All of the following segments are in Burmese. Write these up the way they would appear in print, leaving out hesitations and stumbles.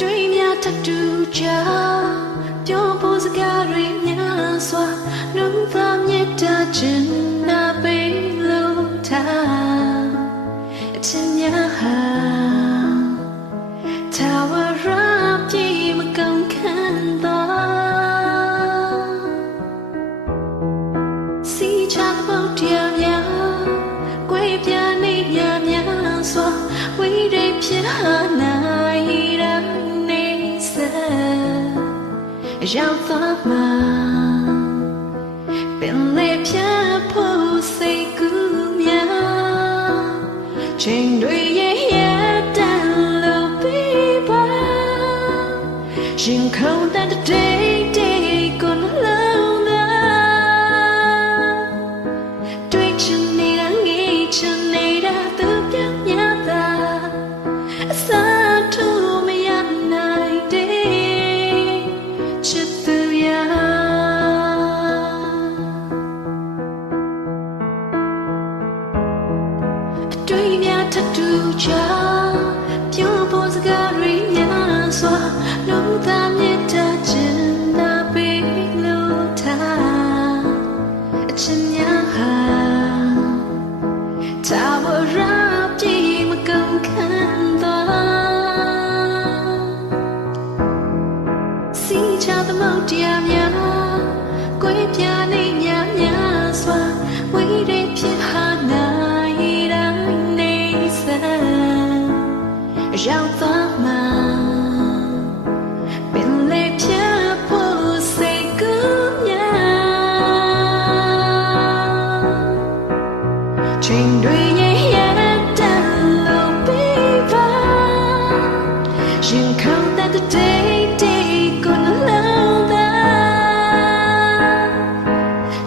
တွေ့မြတ်တူကြပြောဖို့စကားတွေများစွာနှုတ်သားမြတ်တာချင်နာပေးလို့ထားအချင်းများဟာထာဝရပြေမကုန်ခံတော့စီချတဲ့ဘုတ်တရားများကွေပြနေများစွာဝိရိဖြစ်ဟာနိုင်ရောက်သွားမှာပင်လေပြဖို့စိတ်ကူးများချိန်တွေရဲ့တန်လို့ပြီးပါရင်ခုန်တဲ့dayကိုလုံးသာတွေ့ချင်နေတာငေးချင်နေတာသူပြောင်းရတာအစားထိုးမရနိုင်တဲ့တွေ့မြတ်တူချာပြောဖို့စကားတွေများစွာနှုတ်သားမြတ်တာချင်နာပေးလို့ထားအချင်းများဟာထာဝရပြေမကုန်ခံတော့စီချတဲ့မုတ်တရားများကွေးပြနေများစွာဝိရိဖြစ်ဟာနာရောက်သွားမှာပင်လေပြဖို့စိတ်ကူးများချိန်တွေရဲ့တန်လို့ပြီးပါရင်ခုန်တဲ့dayကိုလုံးသာ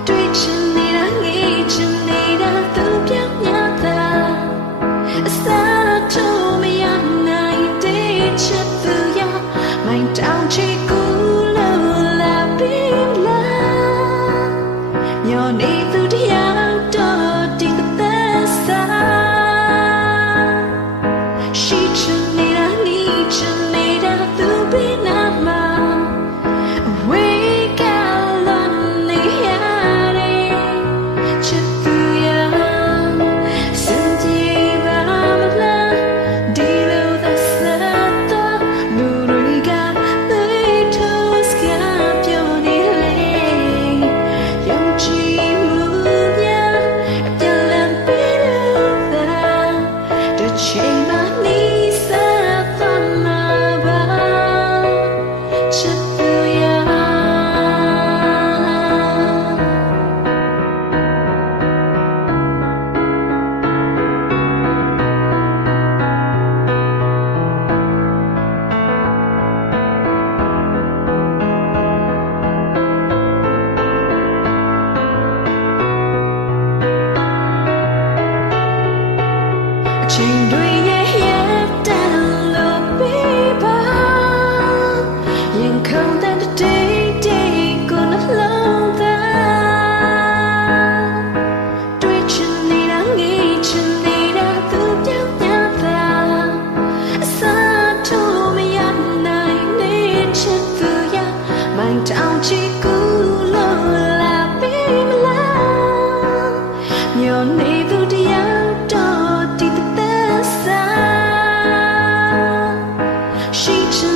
တွေ့ချင်နေတာငေးချင်နေတာသူပြောင်းရတာအစားထိုးတောင်ချီကူလို့လာပြီးလားညောနေသူတရားတော်ဒီသက်စာရှိချင်နေတာနီးချင်နေတာသူပြီးနာမှာဝေးကလာနေရတယ်ချစ်သူရစင်ကြီးပါမလားဒီလိုသက်စာတော့လူတွေကချိန်တွေရဲ့တန်လို့ပြီးပါရင်ခုန်တဲ့dayကိုလုံးသာတွေ့ချင်နေတာငေးချင်နေတာသူပြောင်းရတာအစားထိုးမရနိုင်တဲ့ချစ်သူရမိုင်းတောင်ချီကူလို့လာပြီးမလားညောနေသူတရားတော်ဒီshe